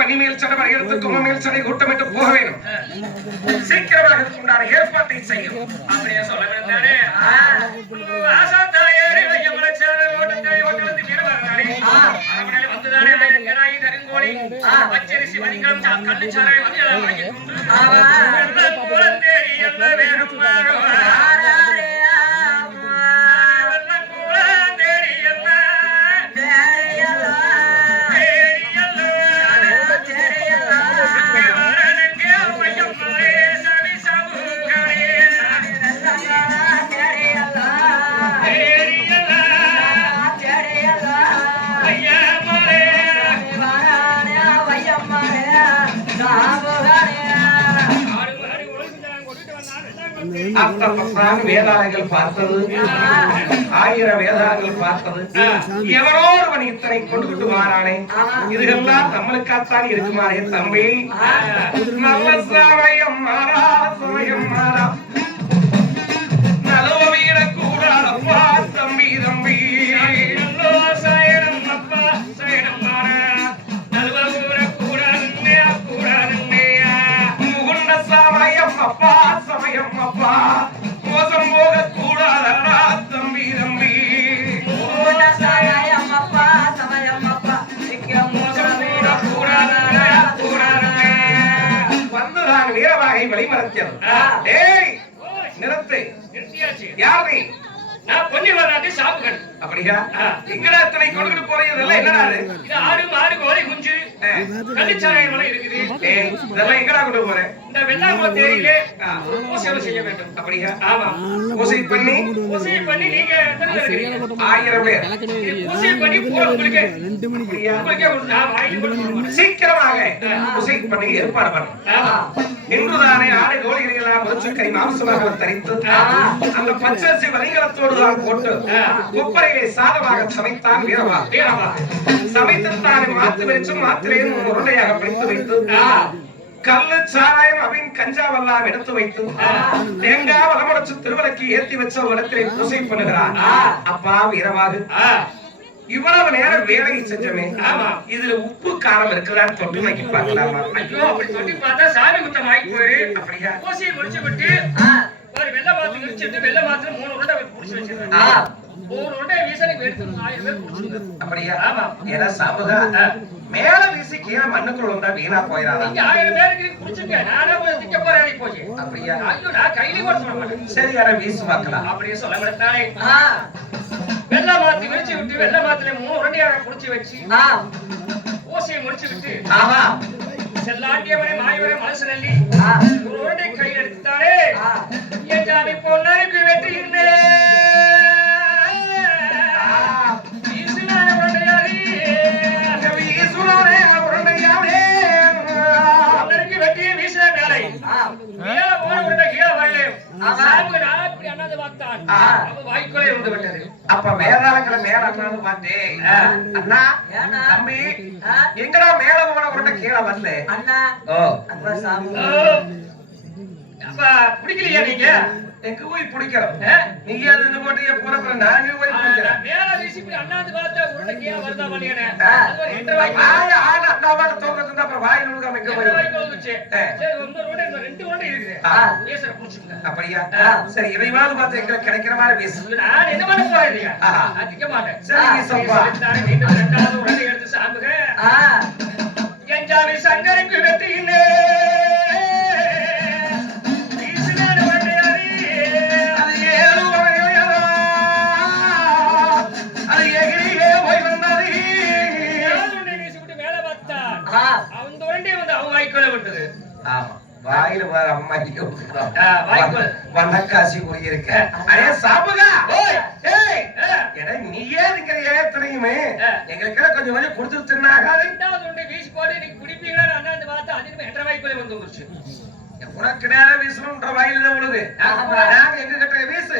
வன்னிமேல் சடை எடுத்து குமமேல் சடை கூட்டமிட்டு போக வேண்டும். சீக்கிரமாக உண்டான ஏற்பாட்டை செய்யும். அப்படியே சொல்ல வேண்டானே. ஆசாத்தாயே வையமலச்சாலை ஓட்டத்தை ஓட்டலத்து வீரவாகனே. அவனாலே வந்துதானே கனாயி கருங்கோழி பச்சரிசி வணிகம் கள்ளுச்சாலை வகையெல்லாம் வாங்கி கொண்டு வெள்ளம் போல தேடி என்ன வேணும் வேதாளங்கள் பார்த்தது, 1000 வேதாளங்கள் பார்த்தது. எவரோடு அவன் இத்தனை கொண்டு மாறானே, இதுகெல்லாம் நம்மளுக்காத்தான் இருக்குமாறே தம்பி. நல்ல சமயம் மாறா, சமயம் மாறா, நலவ வீர கூடாதப்பா தம்பி தம்பி. அப்பா சமயம் அப்பா மோசம் போக கூடாதா தம்பி தம்பி. அப்பா சமயம் அப்பா மோசம் போக கூடாதா வந்துதான் வீரவாகை வழிமறக்கிறது. ஏய் நிறுத்து. யாரு நான் பொன்னி வராட்டி சாப்புகள். அப்படியா? இங்கடா இத்தனை கொண்டு போறீங்க. என்னடா இது? ஆடு மாடு கோழி குஞ்சு கள்ளுச்சாலை வரை இருக்குது. இதெல்லாம் எங்கடா கொண்டு போறேன்? இந்த வெள்ளாங்குள தேரியிலே பூசை செய்ய வேண்டும். அப்படியா? ஆமா. பூசை பண்ணி நீங்க எத்தனை பேர் இருக்கீங்க? 1000 பேர். பூசை பண்ணி உங்களுக்கு 2 மணிக்கு சீக்கிரமாக பூசை பண்ணி ஏற்பாடு பண்ணும். இன்றுதானே ஆடை கோழிகளெல்லாம் முச்சக்கரை மாம்சமாக தரித்து அந்த பச்சரிசி வரிகளத்தோடு தான் போட்டு கொப்பரையிலே சாதமாக சமைத்தான் வீரவா. சமைத்துத்தானே மாத்து வெளிச்சம் மாத்திரையும் உருளையாக பிடித்து வைத்து கல்லு சாராயம் அபின் கஞ்சாவெல்லாம் எடுத்து வைத்து தேங்காய் வளமுடைச்சு திருவிளக்கு ஏற்றி வச்ச ஒரு இடத்திலே பூசை பண்ணுகிறார். அப்பா வீரவாகு, இவ்வளவு நேரம் வேலையை செஞ்சமே, இதுல உப்பு காரம் இருக்குதான்னு தொட்டு நக்கி பார்க்கலாமா? ஐயோ, அப்படி தொட்டி பார்த்தா சாமி குத்தம் ஆகி போயிரு. அப்படியா? பூசையை முடிச்சு விட்டு ஒரு வெள்ளை மாத்து முடிச்சுட்டு வெள்ளை மாத்துல 3 உருண்டை புடிச்சு வச்சிருக்காங்க. ஒரு உருண்டை வீசனைக்கு எடுத்து 1000 பேர் குடிச்சுங்க. அப்படியா? ஏன்னா சமூக மேல வீசி கீழே மண்ணுக்குள்ள வந்தா வீணா போயிடாதா? 1000 பேருக்கு குடிச்சுங்க. நானே போய் திக்க போறேன் போச்சு. அப்படியா? ஐயோ, நான் கையில கூட சொல்ல மாட்டேன். சரி, யார வீசு பார்க்கலாம். அப்படியே சொல்ல மாட்டானே. வெள்ளை மாத்தி விரிச்சு விட்டு வெள்ளை மாத்துல 3 உருண்டையாக குடிச்சு வச்சு பூசையை முடிச்சு விட்டு செல்லாண்டியவனை மாயவரை மனசு நல்லி ஒரு உருண்டை கையில் எடுத்தாலே என் ஜாமி பொன்னருக்கு வெற்றி வெற்றியை வீசின வேலை மேல போன உருண்டை கீழே வரல. வாய்க்குள்ளே இருந்து விட்டது. அப்ப வேதாளங்களை மேல அண்ணான்னு பார்த்தேன். அண்ணா தம்பி எங்கடா மேல போன உருண்டை கீழே வரல? அண்ணா ஓ சாமி அப்ப பிடிக்கலையா நீங்க? எங்க போய் பிடிக்கிறோம்? நீங்க அது போட்டு போற நானே போய் பிடிக்கிறேன். மேல வீசி அண்ணாந்து பார்த்தா உருண்டை கீழே வருதா வரலையானே? அண்ணாவாட தோக்கத்து அப்புறம் வாயில் விழுகாம எங்க போய் அப்படியா? சரி, இதைவாது பார்த்து எங்களுக்கு கிடைக்கிற மாதிரி பேசு. நான் என்ன பண்ண போறேன்? அதிக மாட்டேன். எடுத்து சாப்பிடுங்க. என் ஜாமி சங்கருக்கு வெற்றியில்லை. வாயில வர அம்மா வண்ணக்காசி போயிருக்க. நீயே தெரியுமே, எங்களுக்கு கொஞ்சம் கொஞ்சம் கொடுத்துருந்தாங்க. வீசி போட்டு நீங்க குடிப்பீங்களா? அண்ணாந்து பார்த்தா அதிகமா 8 வாய்க்குள்ளே வந்து வந்துருச்சு. உனக்கு நேரம் வீசணும்ன்ற வாயில உழுது. நாங்க எங்க கிட்ட வீசு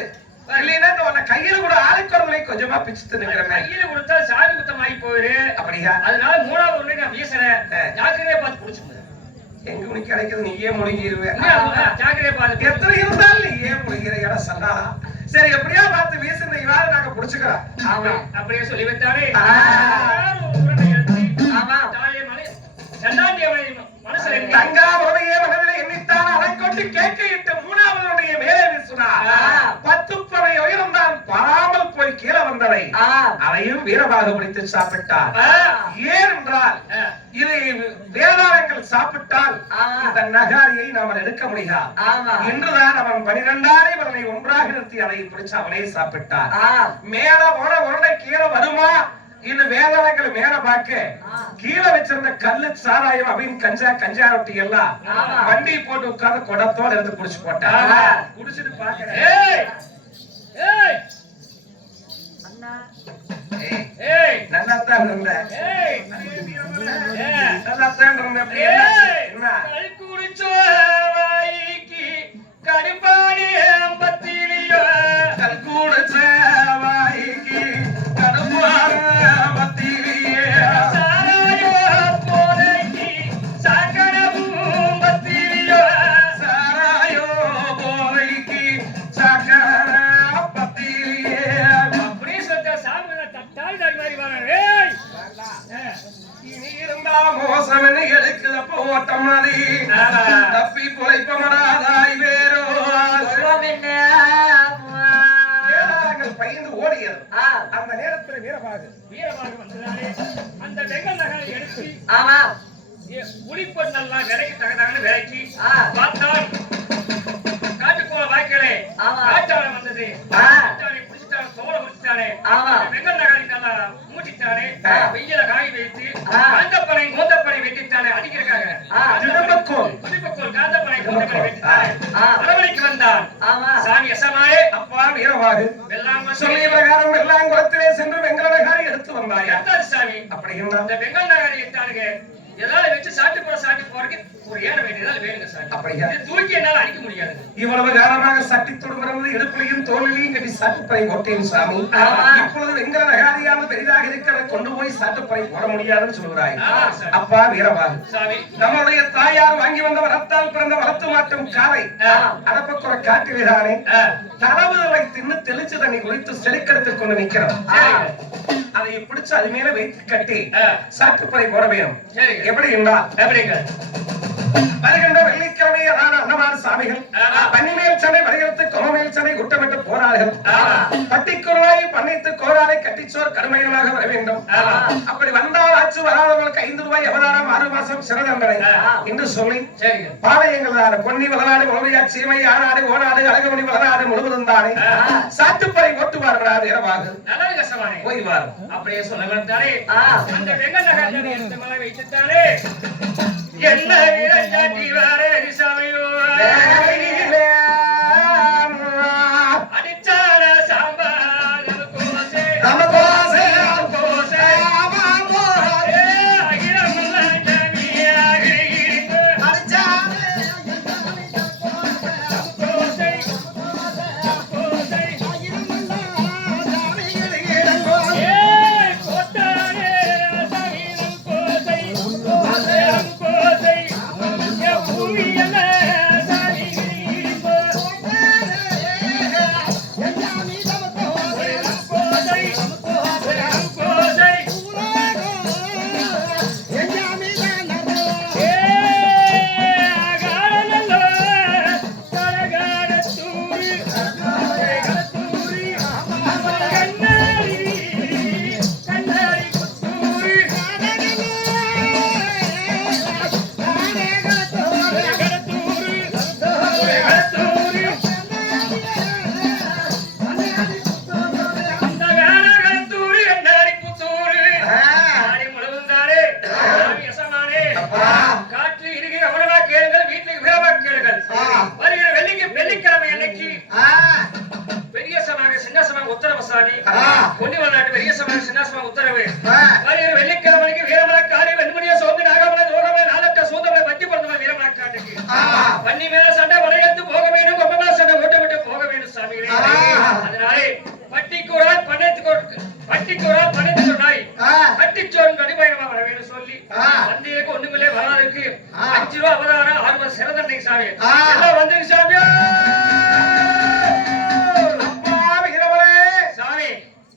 இல்லைன்னா கையில கூட ஆளுக்குறவங்களை கொஞ்சமா பிச்சு தின்னுக்கிறேன். கையில கொடுத்தா சாமி குத்தம் ஆகி போயிரு. அப்படியா? அதனால 3வது உருண்டை நான் வீசுறேன். ஜாக்கிரதையா பார்த்து குடிச்சுங்க. எங்க உனக்கு கிடைக்கிறது நீயே முழுங்கிடுவேன். ஜாக்கிரதையா பார்த்து எத்தனை இருந்தாலும் நீயே முழுகிற இடம் சொன்னாலா? சரி, எப்படியா பார்த்து வீசுன இவாறு நாங்க புடிச்சுக்கிறோம். அப்படியே சொல்லி வைத்தாரே. ஆமா தாயே மலை செல்லாண்டி அதையும் வீரபாகு பிடித்து சாப்பிட்டார். ஏன் என்றால் இதை வேதாளங்கள் சாப்பிட்டால் இந்த நகாரியை நாம் எடுக்க முடியாது. இன்றுதான் அவன் 12 அவனை ஒன்றாக நிறுத்தி அதை பிடிச்சு அவனே சாப்பிட்டார். மேல போன உடனே கீழே வருமா இந்த வேதாளங்கள் மேல பார்க்க கீழே வச்சிருந்த கல்லு சாராயம் அப்படின்னு கஞ்சா ரொட்டி எல்லாம் வண்டி போட்டு உட்கார்ந்து குடத்தோட எடுத்து குடிச்சு போட்டான். குடிச்சிட்டு பாக்கிறேன் நல்லாத்தான் இருந்தேன் நல்லாத்தான் இருந்தேன். என்ன கடுப்பாடி பத்திலியோ கல்கூட வாய்க்கு கடுப்பாடு பத்திலியே சாராயோ போதைக்கு சாக்கடவும் பத்திலியோ சாராயோ போதைக்கு சாக்கட பத்திலியே அப்படி சொல்ற சாமி தட்டாய் தாய் மாதிரி வரே மோசம் எடுக்குத போட்ட மாதிரி தப்பி பொழைப்பமடாதாய் வேறோ பயந்து ஓடியது. அந்த நேரத்தில் வீரபாகு வந்ததாலே அந்த வெங்கல் நகரை எடுத்து உளிப்பொன் நல்லா விலைக்கு தகதாங்கன்னு விலைக்கு பார்த்தான். காட்டுக்கோள வாய்க்கலே காட்டாள வந்தது. காட்டாளை பிடிச்சிட்டான தோலை முடிச்சிட்டானே வெங்கல் நகரை நல்லா மூட்டிட்டானே வெயில காய் வைத்து காந்தப்பனை கோந்தப்பனை வெட்டித்தானே அடிக்கிறக்காக காந்தப்பனை கோந்தப்பனை வெட்டித்தானே அரவணைக்கு வந்தான். சாமி எசமாயே அப்பா வீரபாகு சொல்லிய பிரகாரம் எல்லாம் குளத்திலே சென்று வெங்கல் நகரை எடுத்து வந்தாய். சாமி அப்படி இந்த வெங்கல் நகரை எடுத்தானுங்க ஏதாவது வச்சு சாட்டு போறதுக்கு ஒரு ஏற வேண்டியதால் வேணுங்க சார். அப்படியா தூக்கி என்னால அடிக்க முடியாது. இவ்வளவு காலமாக சட்டி தொடுகிறது இடுப்பிலையும் தோல்லையும் கட்டி சாட்டுப்பறை போட்டேன் சாமி. இப்பொழுது வெங்கல நகாரியானது பெரிதாக இருக்கிறத கொண்டு போய் சாட்டுப்பறை போட முடியாதுன்னு சொல்கிறாய். அப்பா வீரபாகு சாமி நம்மளுடைய தாயார் வாங்கி வந்த வரத்தால் பிறந்த வளர்த்து மாட்டும் காரை அடப்பக்குற காட்டுகிறானே தரவுகளை தின்னு தெளிச்சு தண்ணி குளித்து செலுக்கெடுத்துக் கொண்டு நிற்கிறோம். அதை பிடிச்சு அது மேல வைத்து கட்டி சாட்டுப்பறை போட வேணும். எப்படி என்றால் எப்படிங்க வருகின்ற வெள்ளிக்கிழமையான அன்னமான சாமிகள் பன்னிமேல் சனை வருகிறது கொமமேல் சனை குட்டமிட்டு போராடுகள் பட்டிக்குருவாய் பண்ணைத்து கோராலை கட்டிச்சோர் கடுமையாக வர வேண்டும். அப்படி வந்தால் ஆச்சு வராதவர்களுக்கு 5 ரூபாய் எவராரம் 6 மாசம் சிறதண்டனை என்று சொல்லி பாளையங்கள் பொன்னி வளநாடு மௌரியா சீமை ஆனாடு ஓனாடு அழகுமணி வளநாடு முழுவதும் தானே சாட்டுப்பறை ஓட்டுவார்களா இரவாக ஓய்வார். அப்படியே சொல்ல அந்த வெங்கல் நகர் வைத்துத்தானே என்ன விரஞ்சாட்டி வாரே சமையோ அடிச்சான சாம்பார் கோசே கோசே கோசே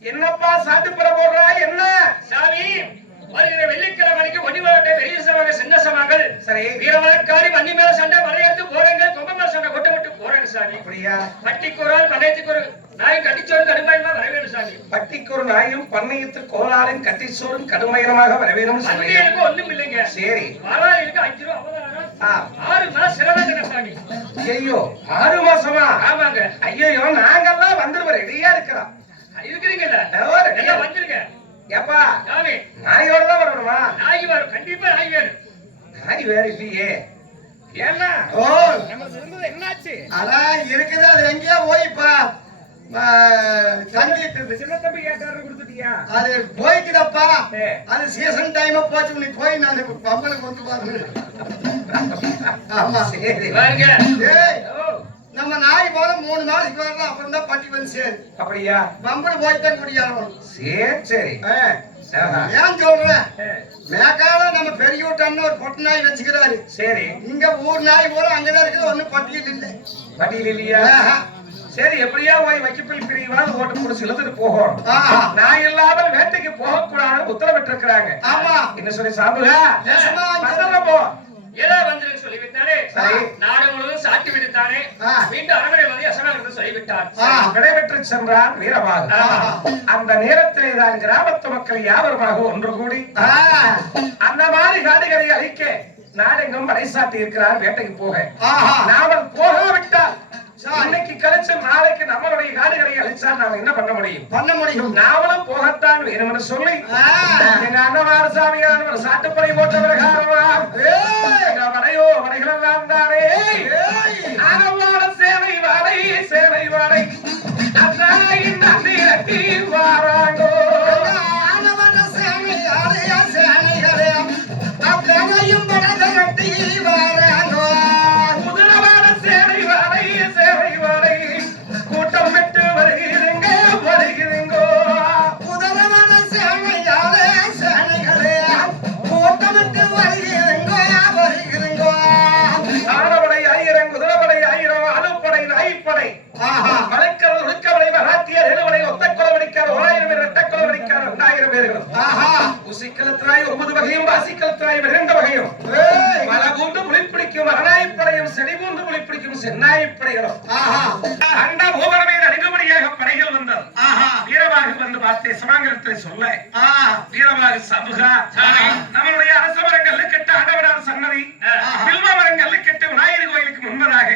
என்னப்பா சாட்டுப்புற போடுறா என்ன சாமி வருகிற வெள்ளிக்கிழமைக்கு ஒளிவாட்டை வெளிய சமாக சின்ன சமாங்கள் சரி வீரமலக்காரி வன்னி மேல சண்டை வரையறுத்து போறங்க கொம்ப மேல சண்டை கொட்ட விட்டு போறங்க வேணும் சாமி. அப்படியா? பட்டிக்கு ஒரு ஆள் பண்ணையத்துக்கு ஒரு நாயும் கட்டிச்சோறும் கடுமையுமா வர வேணும் சாமி. பட்டிக்கு ஒரு நாயும் பண்ணையத்து கோலாலும் கட்டிச்சோறும் கடுமையமாக வரவேணும் சொன்னீங்க. எனக்கு ஒண்ணும் இல்லைங்க. சரி, வராளுக்கு 5 ரூபா 50,000. 6 மாசம் சிரமங்க சாமி. ஐயோ 6 மாசமா? ஆமாங்க. ஐயோ நாங்கெல்லாம் வந்துருவோம், ரெடியா இருக்கிறோம். இருக்கிறீங்கல்ல, ரெடியா எல்லாம் வந்துருங்க. ஏப்பா சாமி நாயோட தான் வரணுமா? நாய் வரும், கண்டிப்பா நாய் வேணும். நாய் வேற இல்லையே. ஏன்னா ஓ நம்ம இருந்தது என்னாச்சு? அதான் இருக்குது, அது எங்கேயோ போய்ப்பா தங்கிட்டு சின்ன தம்பி கேட்டாரு கொடுத்துட்டியா? அது போய்க்குதப்பா. ஏ. அது சீசன் டைம் போச்சு, நீ போய் நான் பம்பளுக்கு வந்து பாருங்க. ஆமா சரி வாங்க. ஏய், ஓ, நம்ம நாய் போல 3 நாளைக்கு வரலாம், அப்புறம் தான் பட்டி வந்து சேரு. அப்படியா? பம்பளு போய்தான் குடியாரணும். சரி சரி. ஆஹா. ஏன் சொல்றேன், ஏ, மேக்கால நம்ம பெரிய வீட்டம்னு ஒரு பொட்டு நாய் வச்சுக்கிறாரு. சரி இங்க ஊர் நாய் போல அங்கதான் இருக்குது, ஒண்ணும் பட்டியல் இல்லை. வண்டியில் இல்லையா? ஆஹா. சரி, எப்படியா போய் வைக்கப்பில் பிரிவால் ஓட்டு முடிச்சு இழுத்துட்டு போகும். ஆஹா. நான் இல்லாமல் வேட்டைக்கு போகக்கூடாதுன்னு உத்தரவிட்டிருக்கிறாங்க. ஆமா. என்ன சொல்லி சாம்புகா? ஏசுமா, வந்துடுறோம் போ. ஏதோ வந்துருக்கு சொல்லிவிட்டாரே. சரி. நாடு முழுவதும் சாட்டி விடுத்தானே. ஆ. மீண்டும் அரண்மனை வந்து யசனானது சொல்லிவிட்டார். ஆ. விடைபெற்று சென்றான் வீரபாகு. ஆஹா. அந்த நேரத்திலே தான் கிராமத்து மக்கள் யாவருமாக ஒன்று கூடி ஆ. அந்த மாதிரி காடுகளை அழிக்க நாடெங்கும் படைசாட்டி இருக்கிறார் வேட்டைக்கு போக. ஆஹா. நாமல் போகாவிட்டால் சரி. இன்னைக்கு கழிச்சு நாளைக்கு நம்மளுடைய காடுகளை அழிச்சா நாம என்ன பண்ண முடியும்? பண்ண முடியும். நாமளும் போகத்தான் வேணும் என்று சொல்லி ஆ. எங்க அண்ணமார் சாமியார் ஒரு சாட்டுப்படை போட்ட பிரகாரமா ஏய். எங்க வடையோ வடைகள் எல்லாம் தானே ஏய். ஆனவாட சேவை வாடை சேவை வாடை அத்தாயின் நந்திரட்டி வாராங்கோ. ஆனவன சேனை ஆலய சேனைகளே, அத்தனையும் படதரட்டி வாராங்கோ. குதிரவாட சேவை வாடை சேவை வாடை கூட்டம் விட்டு வருகிறீங்க வருகிறீங்கோ. குதிரவன சேனை ஆலய சேனைகளே, கூட்டமிட்டு வருகிறங்கோ வருகிறங்கோ. ஆனபடை 1000 குதிரப்படை 1000 அலுப்படை நாய்ப்படை ஆஹா. மலைக்கடல் உருக்கவடை மராத்தியர் எழுவடை ஒத்தக்குளம் அடிக்கார் 1000 பேர் ரெட்டக்குளம் அடிக்கார் 2000 பேர்கள். ஆஹா. உசிக்கலத்திராய் 9 வகையும் வாசிக்கலத்திராய் 2 வகையும் ஏய். மலை பூண்டு புலிப்பிடிக்கும் அரணாய்ப்படையும் செடி பூண்டு புலிப்பிடிக்கும் சென்னாய்ப்படைகளும் ஆஹா. அண்ட பூபரமே நடுங்கும்படியாக படைகள் வந்தது. ஆஹா. வீரபாகு வந்து பார்த்தே சமாங்கலத்தை சொல்ல ஆ. வீரபாகு சபுகா நம்மளுடைய அரச மரங்கள்ல கெட்ட ஆண்டவனார் சன்னதி வில்வ மரங்கள்ல கெட்ட விநாயகர் கோயிலுக்கு முன்பதாக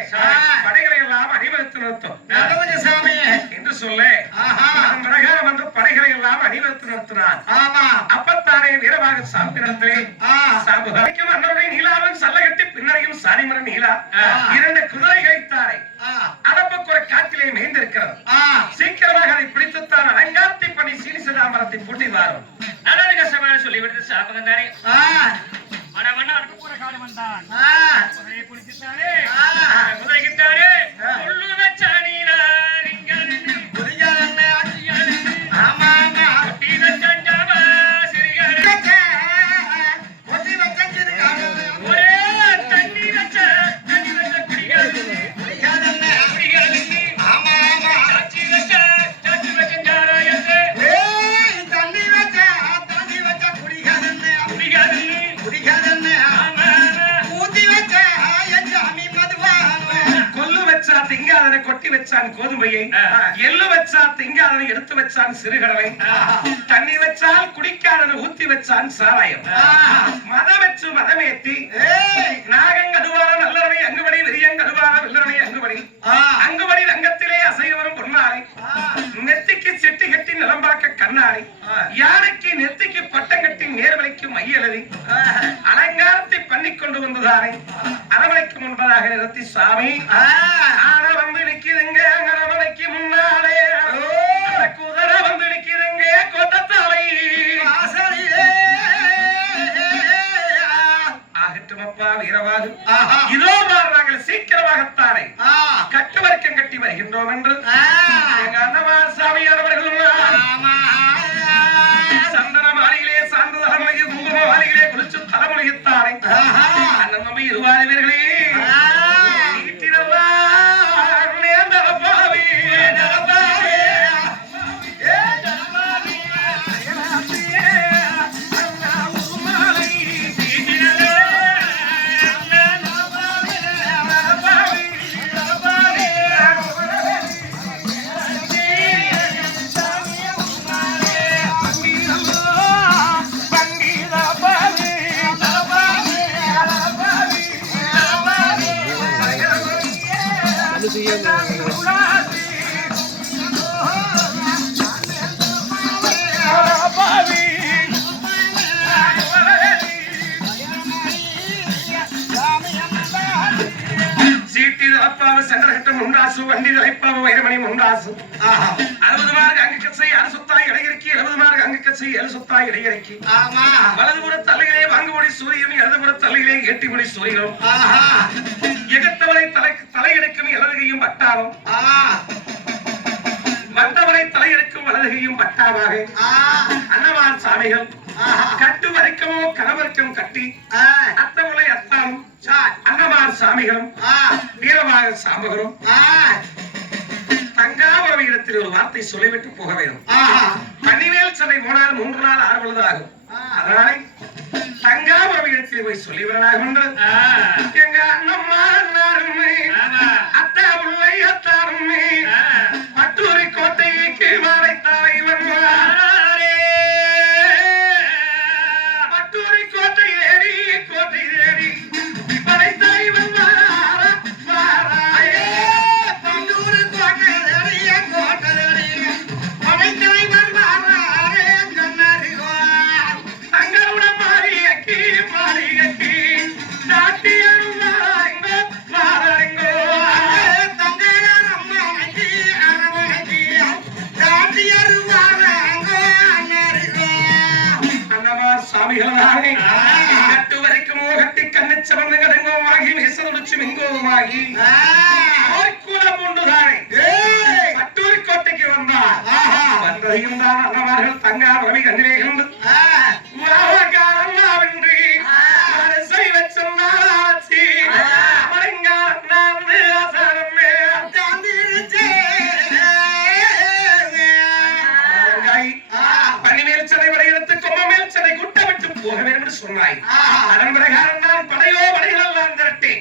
படைகளை எல்லாம் அணிவகுத்து நிறுத்தும் நல்லது சாமி. என்று சொல்ல ஆஹா. அதன் பிரகாரம் வந்து படைகளை எல்லாம் அணிவகுத்து நிறுத்தினார். ஆமா. அப்பத்தானே வீரபாகு சாப்பிடத்திலே ஆ. சாபுகாய்க்கும் அன்னருடைய நீலாவும் சல்லகட்டி பின்னரையும் சாரிமர நீலா 2 குதிரைகளைத்தாரை ஆ. அடப்பக்குற காட்டிலே மேய்ந்திருக்கிறது. ஆ. சீக்கிரமாக அதை பிடித்துத்தான் அலங்காரத்தை பண்ணி சீனிசதாமரத்தை பூட்டி வாரும். நல்லது கஷ்டமான சொல்லிவிடுது சாப்பகம் தானே. ஆ. மனவண்ணா அடுப்பு போற காலம் வந்தான். ஆ. குதிரையை குளிச்சுட்டானே. ஆ. குதிரைக்கிட்டானே. கொள்ளு வச்சானீரா நீங்க புரியாதண்ணே. ஆமாங்க. கொட்டி வச்சாண்டாமா சிறியாரு. கொட்டி வச்சிருக்காங்க. ஒரே தண்ணி வச்ச குடிகாரு. புரியாதண்ணே. குடிகாரு. ஆமா ஆமா. சாட்சி வச்சாரா என்று ஏய், தண்ணி வச்சா குடிக்காதண்ணே. குடிகாரு. குடிக்காதண்ணே. ஆமா ஊத்தி வச்சா என் சாமி மதுவாங்க. கொல்லு வச்சா திங்காதனை கொட்டி வச்சான் கோதுமையை, எள்ளு வச்சா திங்காதனை எடுத்து வச்சான் சிறுகடலை, தண்ணி வச்சால் குடிக்காதனை ஊத்தி வச்சான் சாராயம், மத வச்சு மதமேத்தி ஏய். நாகங்கடுவான நல்லவனை அங்குபடி விரியங்கடுவான வெள்ளவனை அங்குபடி அங்குபடி ரங்கத்திலே அசைவரும் பொன்னாரை நெத்திக்கு செட்டி கட்டி நிலம்பாக்க கண்ணாடி யானைக்கு நெத்திக்கு பட்டம் கட்டி நேர்வழிக்கு மையெழுதி அலங்காரத்தை பண்ணி கொண்டு வந்ததாரை அரவணைக்கு முன்பதாக நிறுத்தி சாமி ஆன வந்து நிக்குதுங்க அரவணைக்கு முன்னாலே குதிரை வந்து நிக்குதுங்க கோட்டத்தாலை வாசலிலே. ஆகட்டும் அப்பா வீரவாகு ஆஹா. இதோ நாங்கள் சீக்கிரமாகத்தானே ஆ. கட்டுவர்க்கம் கட்டி வருகின்றோம் என்று ஆ. எங்க அண்ணமார் சாமியார் அவர்களும் ஆமா. சந்தன மாலையிலே சார்ந்த தலைமுறையில் குங்கும மாலையிலே குளிச்சு தலைமுறையித்தானே ஆஹா. அண்ணன் தம்பி இருவாரி வீரர்களே ஆ. வீட்டிலெல்லாம் நேர்ந்தவ பாவி, நலபாவி. ஏய், ஜனமாரி. அண்ணா உருமாலை சீக்கிரமே. நலபாவி, நலபாவி. முண்டாசு வண்டி தலைப்பாவ வைரமணி முண்டாசு 60 மார்க் அங்கு கச்சை அறுசுத்தாய் இடையிறக்கி 70 மார்க் அங்கு கச்சை எழுசுத்தாய் இடையிறக்கி வலதுபுற தலையிலே வாங்குபடி சூரியனும் இடதுபுற தலையிலே எட்டிபடி சூரியனும் எகத்தவரை தலையெடுக்கும் இலதுகையும் வட்டாரம் வந்தவரை தலையெடுக்கும் வலதுகையும் வட்டாமாக அன்னவான் சாமிகள் கட்டு வரைக்கமோ கணவருக்கும் கட்டி அத்தமுலை அத்தானும் அன்னமார் சாமிகளும் வீரமாக சாம்பகரும் தங்காபுரம் இடத்தில் ஒரு வார்த்தை சொல்லிவிட்டு போக வேண்டும். பன்னிவேல் சபை போனால் 3 நாள் 6 பொழுது ஆகும். அதனால தங்காபுரம் இடத்தில் போய் சொல்லிவிடலாம் என்று எங்க அண்ணம்மாருமே அத்தா உள்ளை அத்தாருமே பட்டூரி கோட்டைக்கு மறைத்தாய் வருவாரே பட்டூரி கோட்டை ஏறி மறைத்தாய் வருவாரா மாறாயே பட்டூரி கோட்டை ஏறிய கோட்டை மறைத்தாய் வருவாரே கண்ணறிவா தங்களுடன் மாறியக்கி நாட்டியரும் மாறங்கோ தங்கரம்மாக்கி அரவணைக்கி நாட்டியரும் மாறங்கோ அன்னவார் சாமிகளாகி கட்டு வரைக்கும் கட்டி கண்ணு சமந்து கடங்கோமாகி விசதுடிச்சு மிங்கோமாகி குலம் உண்டுதானே பட்டூரி கோட்டைக்கு வந்தார் வந்ததையும் தான் அன்னவார்கள் தங்கா ரவி கண்ணிலே இருந்து சொன்னாய் அதன் பிரகாரம் நான் படைகள் எல்லாம் திரட்டி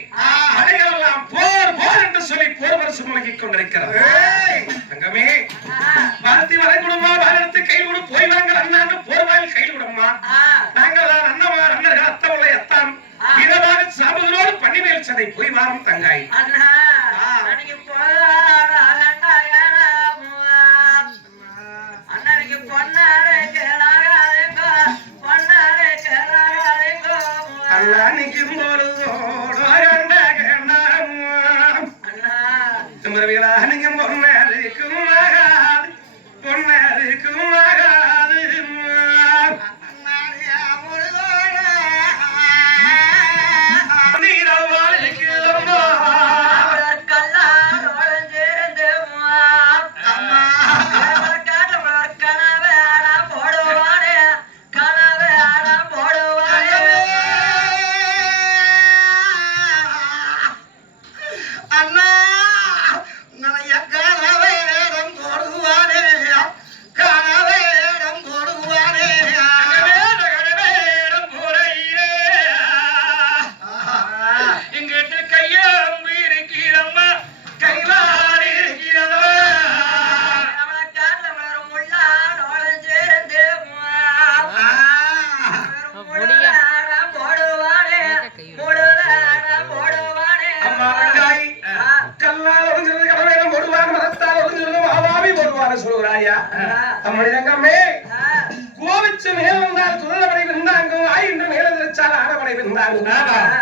படைகள் எல்லாம் போர் என்று சொல்லி போர் வருஷம் முழங்கிக் கொண்டிருக்கிறது. தங்கமே பாரதி வரைகுடுமா பாரதத்து கை கொடு போய் வாங்க அண்ணாண்டு போர் வாயில் கை கொடுமா நாங்கள் தான் அண்ணமார் அண்ணர்கள் அத்தவளை அத்தான் வீரமாக சாபுகளோடு பன்னிமேல் சதை போய் வாரம் தங்காய்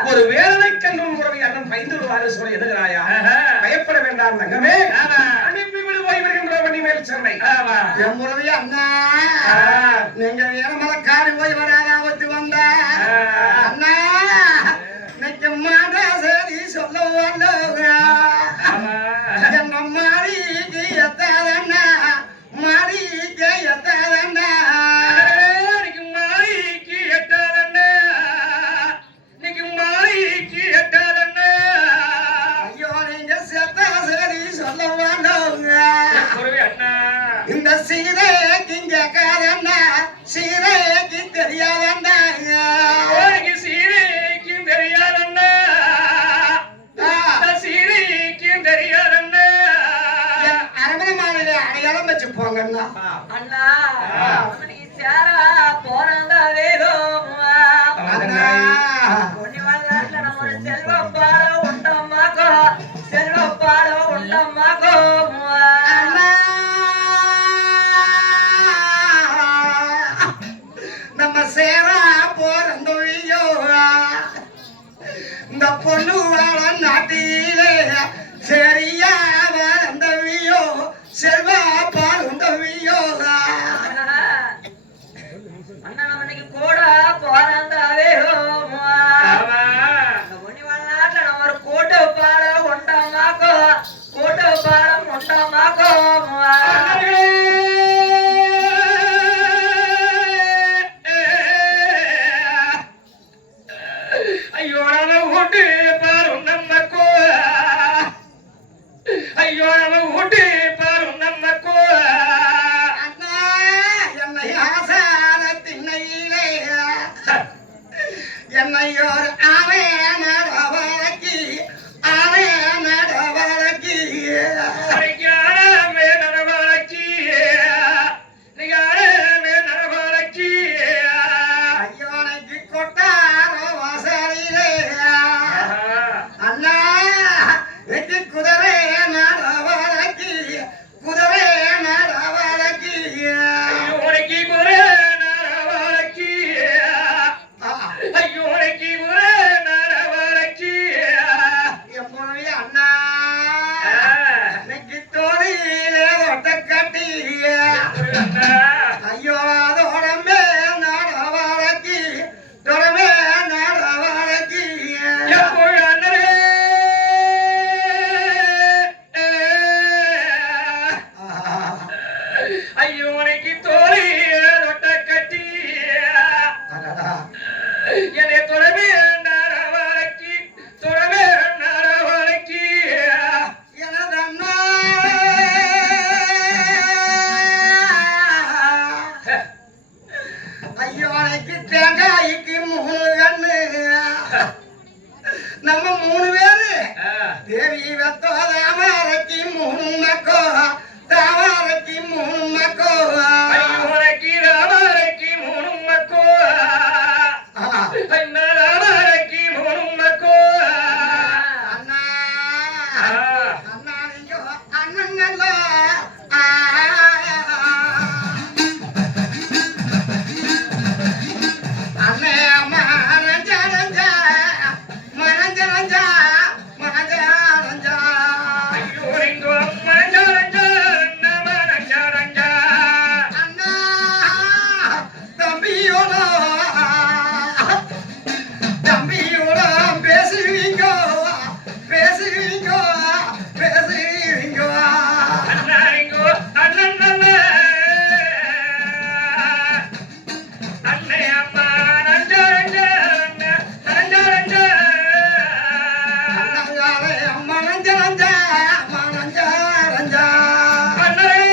ஒரு வேதனைக்கென்றும் முறை அண்ணன் பயந்துடுவாரு சொல்ல எதுகிறாயா பயப்பட வேண்டாம் தங்கமே அனுப்பிவிடு போய் வருகின்ற பன்னிமேல் சென்னை எம்முறைய அண்ணா நீங்க வேறமல காடி போய் வராத ஆபத்து வந்தா அண்ணா இன்னைக்கு மாதா சரி சொல்ல வந்தோங்க எங்க மாடிக்கு எத்தாதண்ணா மாடிக்கு எத்தாதண்ணா இந்த சீதைக்கு கேட்காதண்ணா சீதைக்கு தெரியாதண்ணா சீதைக்கு தெரியாதண்ணா சீதைக்கு தெரியாதண்ணா அரமணை மாநில அடையாளம் வச்சு போங்கண்ணா அண்ணா சேரா போறந்த வேகம் நம்ம செல்வப்பாட உண்டம்மாக்கோ செல்வப்பாட உண்டம் இந்த பொண்ணு வாழ நாட்டிலே சரியா வந்தவியோ செல்வா பால் உண்டவியோ அண்ணா நம்ம இன்னைக்கு கூட போறாந்தாவே நாட்டுல நம்ம ஒரு கூட்டு பாடம் உண்டமாக்கோ கூட்டு பாடம் உண்டமாக்கோ ஐயோ நம்ம ஓட்டு பாரு நம்மக்கோ ஐயோ நம்ம ஓட்டு பாரு நம்மக்கோ அண்ணா என்னை ஆசார திண்ணையிலே என்னையோர் ஆவே நடவழக்கி ஆவே நடவழக்கி அரைக்காமே நடவழக்கி நீங்க நடவழக்கி ஐயோனைக்கு கொட்டார வாசலிலே அண்ணா வெட்டி குதிரை நடவழக்கி குதிரை நடவழக்கி உனக்கு குறை நடவழக்கி ஐயோ உனக்கு குறை நடவழக்கி எப்பொழுது அண்ணா இன்னைக்கு தோழியிலே தொட்ட கட்டி ஐயோ அதோட மேல் நடவழக்கி தொடமே நடவழக்கி ஐயோ உனக்கு தோழி ரொட்ட கட்டி என்னை தொடவே நடவழக்கி தொடவே நடவழக்கி எனது அண்ணா ஐயோ எனக்கு தேங்காய்க்கு 3 கண்ணு நம்ம 3 பேரு தேவி வெத்தோ தாமரைக்கு 3 மக்கோ தாமரைக்கு 3 மக்கோ ஐயோ உனக்கு ராமரைக்கு மூணுமக்கோ ராமரைக்கு மூணுமக்கோ அண்ணா அண்ணா நீங்க அண்ணன் அண்ணே மனஞ்சா மனஞ்சா மனஞ்சா ஐயோ இங்கோ மஞ்சரஞ்சா மனஞ்சரஞ்சா அண்ணா தம்பியோட பேசுவீங்க பேசுவீங்க பேசுவீங்க அண்ணா இங்கோ அண்ணன் அண்ணே அம்மா நஞ்சரஞ்சா நஞ்சரஞ்சா மனஞ்சா மனஞ்சா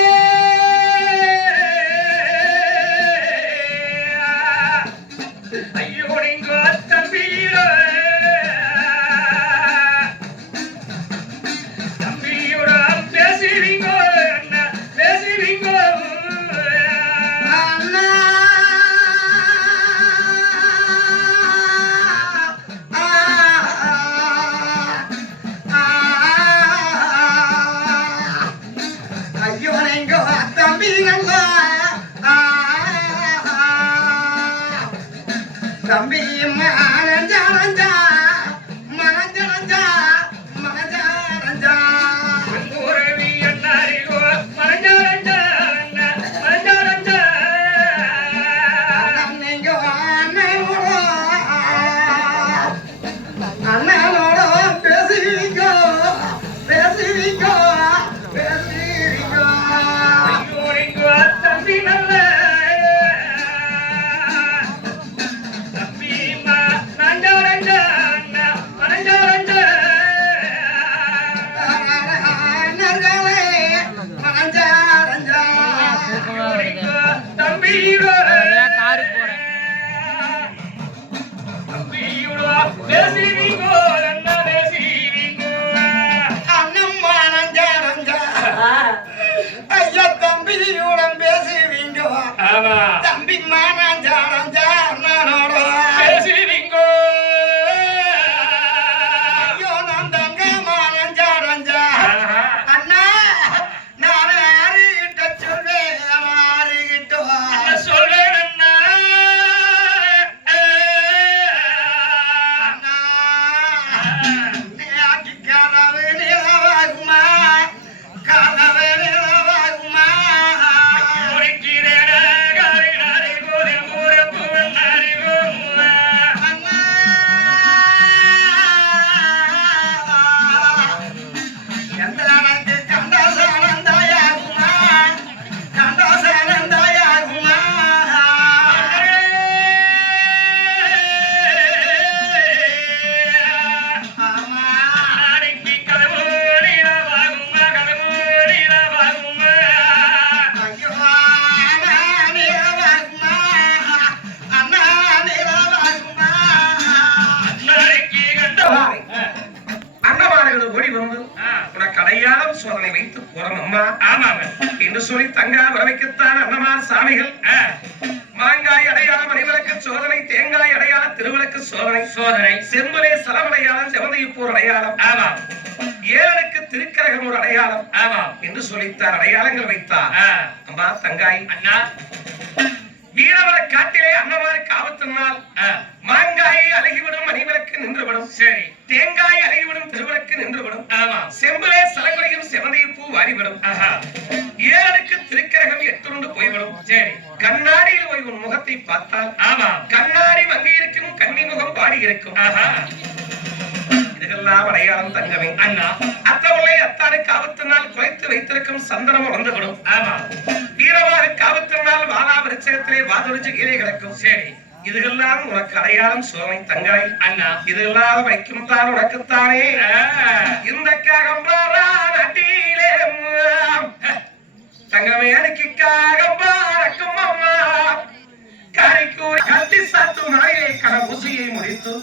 ஐயோ நீங்க தம்பியோட பேசுவீங்க அண்ணா பேசுவீங்க அண்ணா ஐயோ நீங்க தம்பி நல்லா தம்பி மனஞ்சா மனஞ்சா மனஞ்சா ஊரவி அண்ணாரிகோ மனஞ்சரஞ்சா மனஞ்சரஞ்சா நீங்க அண்ணனோட பேசுவீங்க பேசுவீங்க பேசுவீங்க ஐயோ நீங்க தம்பி நல்ல தம்பி நஞ்சரஞ்சா மனஞ்சரஞ்சா மனஞ்சா ஐயோ நீங்க தம்பியோட தம்பியோட பேசுவீங்க அண்ணா பேசுவீங்க அண்ணன் மனஞ்சா ஐயா தம்பியுடன் பேசுவீங்க ஆமா தம்பி மனஞ்சா அண்ணனோட பேசுவீங்க ஐயோ நான் தங்க மனஞ்சா அண்ணா நான் யாருகிட்ட சொல்வேன் யாருகிட்ட சொல்றேன் அண்ணா அண்ணா சோதனை வைத்து போறோம் அம்மா. ஆமாங்க என்று சொல்லி தங்கா வரவைக்குத்தான் அன்னமார் சாமிகள் மாங்காய் அடையாளம் மணிவிளக்கு சோதனை, தேங்காய் அடையாளம் திருவிளக்கு சோதனை, செம்புலே சலமடையாளம் செவந்தையப்பூர் அடையாளம், ஏழனுக்கு திருக்கரகம் ஒரு அடையாளம் என்று சொல்லித்தார். அடையாளங்கள் வைத்தார். அம்மா தங்காய் அண்ணா வீரவர காட்டிலே அன்னமாருக்கு ஆபத்தினால் மாங்காயை அழகிவிடும் மணிவிளக்கு நின்றுவிடும். சரி. தேங்காய் அழகிவிடும் திருவிளக்கு நின்றுவிடும். செம்புலே சலகுலையும் செவந்தையப்பூ வாரிவிடும். ஏழனுக்கு திருக்கரகம் எட்டுண்டு போய்விடும். சரி. கண்ணாடியில் போய் உன் முகத்தை பார்த்தால் கண்ணாடி வங்கி இருக்கும், கன்னி முகம் பாடி இருக்கும். இதெல்லாம் அடையாளம் தங்கமே. அண்ணா அத்தவளை அத்தானுக்கு ஆபத்தினால் குறைத்து வைத்திருக்கும் சந்தனம் வளர்ந்துவிடும். வீரவாக ஆபத்தினால் வாழா விருட்சகத்திலே வாதொழிச்சு கீழே கிடக்கும். சரி. இதுகெல்லாம் உனக்கு அடையாளம் சோதனை தங்காய். அண்ணா இதெல்லாம் வைக்கும் தான் உனக்குத்தானே இந்த காகம்பாரா நட்டியிலே தங்கமே அன்னைக்கு காகம்பாரக்கும் அம்மா கரைக்கூர் கத்தி சத்து நாயை கட ஊசியை முடித்து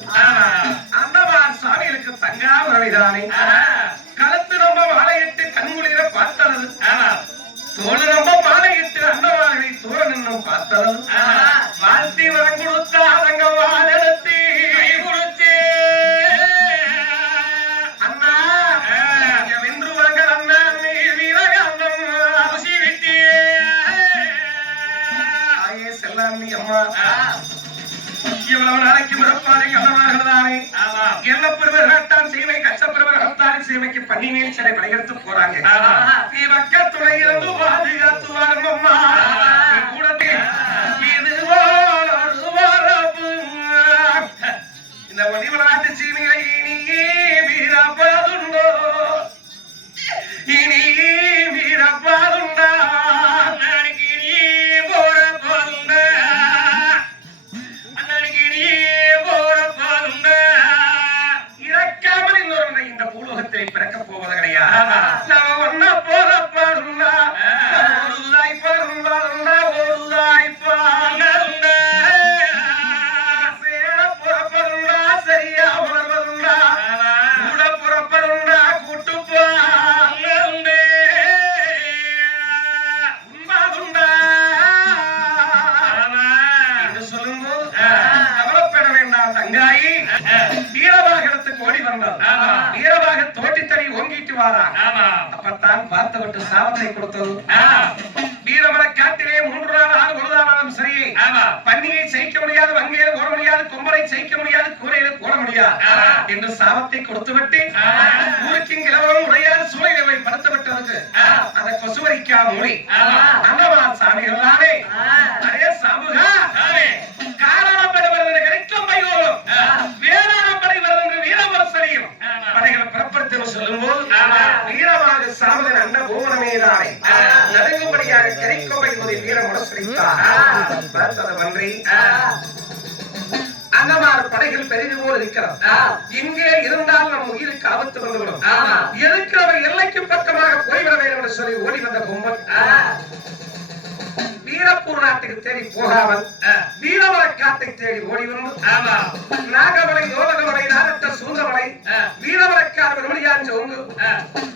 அன்னமார் சாமிகளுக்கு தங்கா வரவைதானே கழுத்து நம்ம மாலையிட்டு கண்குளிர பார்த்தது, தோழு நம்ம மாலையிட்டு அன்னமார்களை தூர நின்னும் பார்த்தது, வாழ்த்தி வரம் கொடுத்தா தங்க வாழெடுத்து கொடுத்து அண்ணா வென்று வாங்க அண்ணா வீரக அண்ணம் ஊசி விட்டு ஆயே செல்லாமி அம்மா இவ்வளவு நாளைக்கு மரப்பாறை கண்ணமார்கள்தானே எல்லப்பெருவர் கட்டான் சீமை கச்சப்பெருவர் கத்தாரி சீமைக்கு பன்னிமேல் சிலை படையெடுத்து போறாங்க. நீ மக்கள் துணை இருந்து பாதுகாத்து வாழும் அம்மா கூடத்தே இது இந்த மணிவளாட்டு சீமையை இனியே வீரப்பாதுண்டோ இனி வீரப்பாதுண்டா நாளைக்கு நீ போற பாதுண்டா இறக்காமல் இன்னொரு இந்த பூலோகத்திலே பிறக்க போவது கிடையாது. நான் ஒன்னா போற பாருந்தா ஒருதாய் பாருந்தா ஒருதாய் பாருந்தா சேர புறப்பருந்தா சரியா உணர்வதுண்டா கூட புறப்பருந்தா கூட்டு போண்டே உண்மாதுண்டா என்று சொல்லும்போது கவலைப்பட வேண்டாம் தங்காயி. வீரவாகனத்துக்கு ஓடி வந்தார். வீரவாக தோட்டித்தறி ஓங்கிட்டு வாரா. அப்பத்தான் பார்த்தவட்டு சாபத்தை கொடுத்தது. வீரமர காட்டிலே 3 நாள் 6 நாளும் சரியே பன்னியை செய்ய முடியாது, வங்கியை ஓட முடியாது, கொம்பரை செய்ய முடியாது, கூரையில போட முடியாது என்று சாபத்தை கொடுத்துவிட்டு ஊருக்கு கிழவரும் உடையாது சூழலை படுத்தப்பட்டதுக்கு அதை கொசுவரிக்கா மொழி அன்னமா சாமிகள் தானே அதே சமூக காரணப்பட வருகிற கிடைக்கும் பையோரும் வேளாணப்படை வருகின்ற வீரபரசனையும் படைகளை புறப்படுத்த சொல்லும் போது வீரமாக சாமகன் அண்ண பூவனமே தானே நடுங்கும்படியாக கிடைக்கும் பையோரை வீரமுரசரித்தார். பன்றி அன்னமார் படைகள் பெரிது போல் இருக்கிறது. இங்கே இருந்தால் நம் உயிருக்கு ஆபத்து வந்துவிடும். இருக்கிற எல்லைக்கு பக்கமாக போய்விட வேண்டும் என்று சொல்லி ஓடி வந்த கும்பல் வீரப்பூர் நாட்டுக்கு தேடி போகாமல் வீரவர காட்டை தேடி ஓடி வந்து நாகமலை யோகமலை நாகட்ட சூந்தமலை வீரவரக்கார பெருமணியான் சோங்கு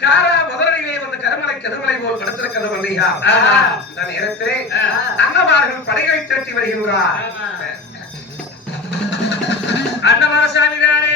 காரா முதலிலே வந்து கருமலை கருமலை போல் படுத்திருக்கிறது வண்டியா. இந்த நேரத்திலே அன்னமார்கள் படைகளை தேட்டி வருகின்றார். அன்னமார சாமி தானே